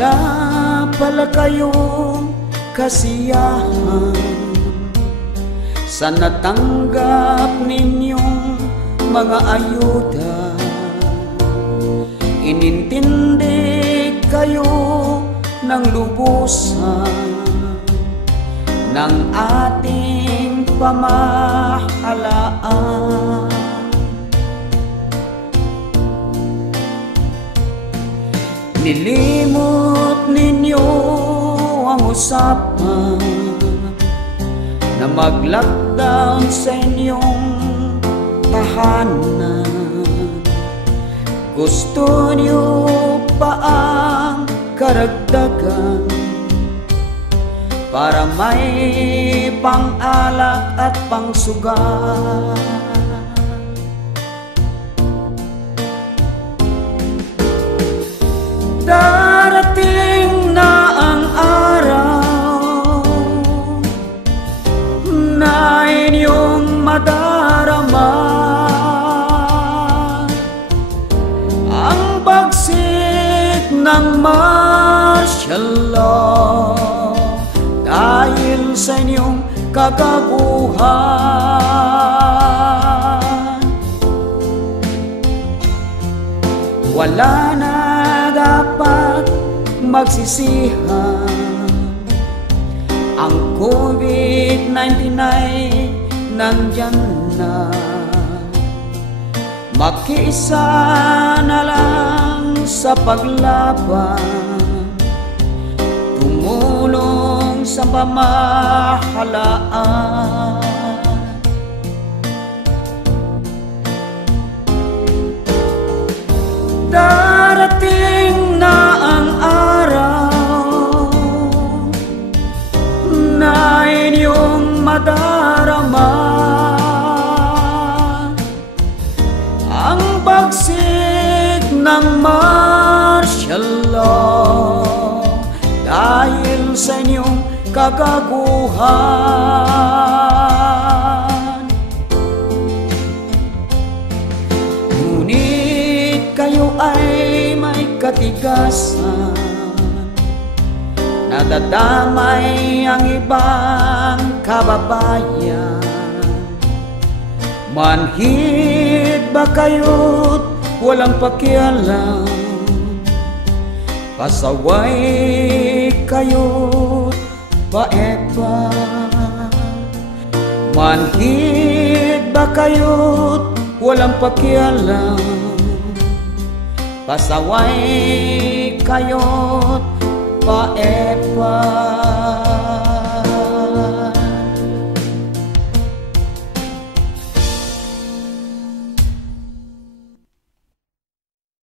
Wala pala kayong kasiyahan sa natanggap ninyong mga ayuda. Inintindi kayo ng lubusan ng ating pamahalaan. Nilimot ninyo ang usapan na mag-lockdown sa inyong tahanan. Gusto niyo pa ang karagdagan para may pang-alak at pang-sugat. Darating na ang araw na inyong madarama ang bagsik ng martial law dahil sa inyong kagaguhan. Wala na dapat magsisihan, ang COVID-19 ay nandyan na. Makiisa na lang sa paglaban, tumulong sa pamahalaan. Darating na ang araw na inyong madarama ang bagsik ng martial law dahil sa inyong kagaguhan. Ngunit kayo ay may katigasan, nadadamay ang ibang kababayan. Manhid ba kayo't walang pakialam? Pasaway kayo't paepa? Manhid ba kayo't walang pakialam? Pasaway kayo't paepa?